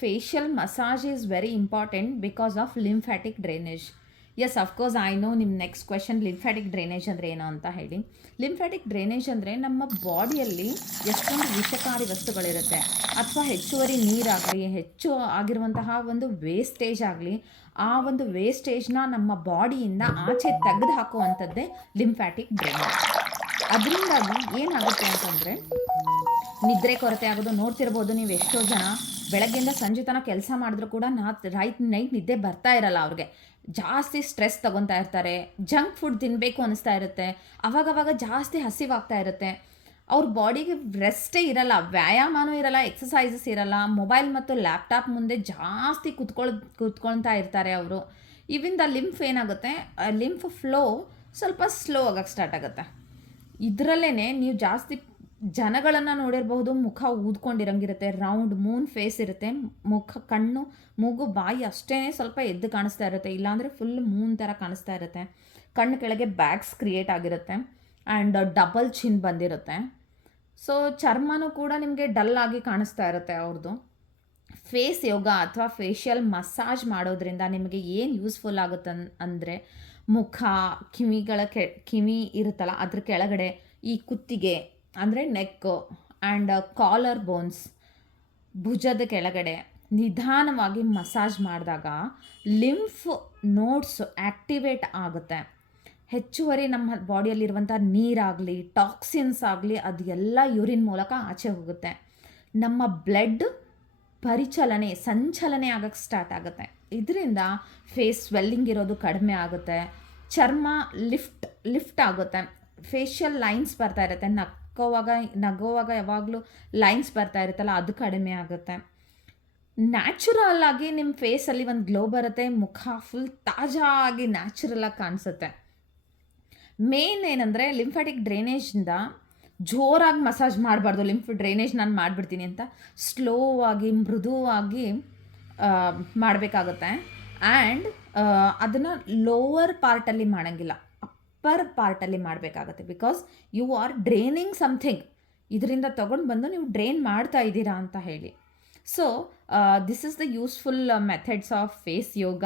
facial massage is very important because of lymphatic drainage. Yes of course I know ನಿಮ್ಮ next question lymphatic drainage ಅಂದರೆ ಏನು ಅಂತ ಹೇಳಿ. Lymphatic drainage ಅಂದರೆ ನಮ್ಮ ಬಾಡಿಯಲ್ಲಿ ಎಷ್ಟೊಂದು ವಿಷಕಾರಿ ವಸ್ತುಗಳಿರುತ್ತೆ ಅಥವಾ ಹೆಚ್ಚುವರಿ ನೀರಾಗಲಿ ಹೆಚ್ಚು ಆಗಿರುವಂತಹ ಒಂದು ವೇಸ್ಟೇಜ್ ಆಗಲಿ ಆ ಒಂದು ವೇಸ್ಟೇಜ್ನ ನಮ್ಮ ಬಾಡಿಯಿಂದ ಆಚೆ ತೆಗೆದು ಹಾಕುವಂಥದ್ದೇ ಲಿಂಫ್ಯಾಟಿಕ್ ಡ್ರೈನೇಜ್. ಅದರಿಂದಾಗಿ ಏನಾಗುತ್ತೆ ಅಂತಂದರೆ ನಿದ್ರೆ ಕೊರತೆ ಆಗೋದು. ನೋಡ್ತಿರ್ಬೋದು ನೀವು ಎಷ್ಟೋ ಜನ ಬೆಳಗ್ಗೆಯಿಂದ ಸಂಜೆ ತನಕ ಕೆಲಸ ಮಾಡಿದ್ರು ಕೂಡ ನೈಟ್ ನಿದ್ದೆ ಬರ್ತಾ ಇರಲ್ಲ ಅವ್ರಿಗೆ. ಜಾಸ್ತಿ ಸ್ಟ್ರೆಸ್ ತೊಗೊತಾ ಇರ್ತಾರೆ, ಜಂಕ್ ಫುಡ್ ತಿನ್ನಬೇಕು ಅನ್ನಿಸ್ತಾ ಇರುತ್ತೆ, ಅವಾಗವಾಗ ಜಾಸ್ತಿ ಹಸಿವಾಗ್ತಾ ಇರುತ್ತೆ. ಅವ್ರ ಬಾಡಿಗೆ ರೆಸ್ಟೇ ಇರಲ್ಲ, ವ್ಯಾಯಾಮನೂ ಇರಲ್ಲ, ಎಕ್ಸಸೈಸಸ್ ಇರಲ್ಲ, ಮೊಬೈಲ್ ಮತ್ತು ಲ್ಯಾಪ್ಟಾಪ್ ಮುಂದೆ ಜಾಸ್ತಿ ಕೂತ್ಕೊಳ್ತಾ ಇರ್ತಾರೆ ಅವರು. ಇವಿಂದ ಲಿಂಫ್ ಏನಾಗುತ್ತೆ, ಲಿಂಫ್ ಫ್ಲೋ ಸ್ವಲ್ಪ ಸ್ಲೋ ಆಗಕ್ಕೆ ಸ್ಟಾರ್ಟ್ ಆಗುತ್ತೆ. ಇದರಲ್ಲೇ ನೀವು ಜಾಸ್ತಿ ಜನಗಳನ್ನು ನೋಡಿರಬಹುದು, ಮುಖ ಊದ್ಕೊಂಡಿರಂಗಿರುತ್ತೆ, ರೌಂಡ್ ಮೂನ್ ಫೇಸ್ ಇರುತ್ತೆ, ಮುಖ ಕಣ್ಣು ಮೂಗು ಬಾಯಿ ಅಷ್ಟೇ ಸ್ವಲ್ಪ ಎದ್ದು ಕಾಣಿಸ್ತಾ ಇರುತ್ತೆ, ಇಲ್ಲಾಂದರೆ ಫುಲ್ ಮೂನ್ ಥರ ಕಾಣಿಸ್ತಾ ಇರುತ್ತೆ. ಕಣ್ಣು ಕೆಳಗೆ ಬ್ಯಾಗ್ಸ್ ಕ್ರಿಯೇಟ್ ಆಗಿರುತ್ತೆ ಆ್ಯಂಡ್ ಡಬಲ್ ಚಿನ್ ಬಂದಿರುತ್ತೆ. ಸೊ ಚರ್ಮನೂ ಕೂಡ ನಿಮಗೆ ಡಲ್ ಆಗಿ ಕಾಣಿಸ್ತಾ ಇರುತ್ತೆ ಅವ್ರದ್ದು. ಫೇಸ್ ಯೋಗ ಅಥವಾ ಫೇಶಿಯಲ್ ಮಸಾಜ್ ಮಾಡೋದ್ರಿಂದ ನಿಮಗೆ ಏನು ಯೂಸ್ಫುಲ್ ಆಗುತ್ತೆ ಅಂದರೆ ಮುಖ, ಕಿವಿ ಇರುತ್ತಲ್ಲ ಅದ್ರ ಕೆಳಗಡೆ ಈ ಕುತ್ತಿಗೆ ಅಂದರೆ ನೆಕ್ಕು ಆ್ಯಂಡ್ ಕಾಲರ್ ಬೋನ್ಸ್, ಭುಜದ ಕೆಳಗಡೆ ನಿಧಾನವಾಗಿ ಮಸಾಜ್ ಮಾಡಿದಾಗ ಲಿಂಫ್ ನೋಡ್ಸ್ ಆ್ಯಕ್ಟಿವೇಟ್ ಆಗುತ್ತೆ. ಹೆಚ್ಚುವರಿ ನಮ್ಮ ಬಾಡಿಯಲ್ಲಿರುವಂಥ ನೀರಾಗಲಿ ಟಾಕ್ಸಿನ್ಸ್ ಆಗಲಿ ಅದೆಲ್ಲ ಯೂರಿನ್ ಮೂಲಕ ಆಚೆ ಹೋಗುತ್ತೆ. ನಮ್ಮ ಬ್ಲಡ್ ಸಂಚಲನೆ ಆಗೋಕ್ಕೆ ಸ್ಟಾರ್ಟ್ ಆಗುತ್ತೆ. ಇದರಿಂದ ಫೇಸ್ ಸ್ವೆಲ್ಲಿಂಗ್ ಇರೋದು ಕಡಿಮೆ ಆಗುತ್ತೆ, ಚರ್ಮ ಲಿಫ್ಟ್ ಆಗುತ್ತೆ, ಫೇಶಿಯಲ್ ಲೈನ್ಸ್ ಬರ್ತಾ ಇರುತ್ತೆ, ನಗೋವಾಗ ಯಾವಾಗಲೂ ಲೈನ್ಸ್ ಬರ್ತಾ ಇರುತ್ತಲ್ಲ ಅದು ಕಡಿಮೆ ಆಗುತ್ತೆ. ನ್ಯಾಚುರಲ್ ಆಗಿ ನಿಮ್ಮ ಫೇಸಲ್ಲಿ ಒಂದು ಗ್ಲೋ ಬರುತ್ತೆ, ಮುಖ ಫುಲ್ ತಾಜಾ ಆಗಿ ನ್ಯಾಚುರಲಾಗಿ ಕಾಣಿಸುತ್ತೆ. ಮೇನ್ ಏನಂದರೆ ಲಿಂಫ್ಯಾಟಿಕ್ ಡ್ರೈನೇಜಿಂದ ಜೋರಾಗಿ ಮಸಾಜ್ ಮಾಡಬಾರ್ದು. ಲಿಂಫ್ ಡ್ರೈನೇಜ್ ನಾನು ಮಾಡಿಬಿಡ್ತೀನಿ ಅಂತ ಸ್ಲೋ ಆಗಿ ಮೃದುವಾಗಿ ಮಾಡಬೇಕಾಗುತ್ತೆ. ಆ್ಯಂಡ್ ಅದನ್ನು ಲೋವರ್ ಪಾರ್ಟಲ್ಲಿ ಮಾಡೋಂಗಿಲ್ಲ, ಅಪ್ಪರ್ ಪಾರ್ಟಲ್ಲಿ ಮಾಡಬೇಕಾಗತ್ತೆ. Because you are draining something, ಇದರಿಂದ ತೊಗೊಂಡು ಬಂದು ನೀವು ಡ್ರೈನ್ ಮಾಡ್ತಾ ಇದ್ದೀರಾ ಅಂತ ಹೇಳಿ. So this is the useful methods of face yoga.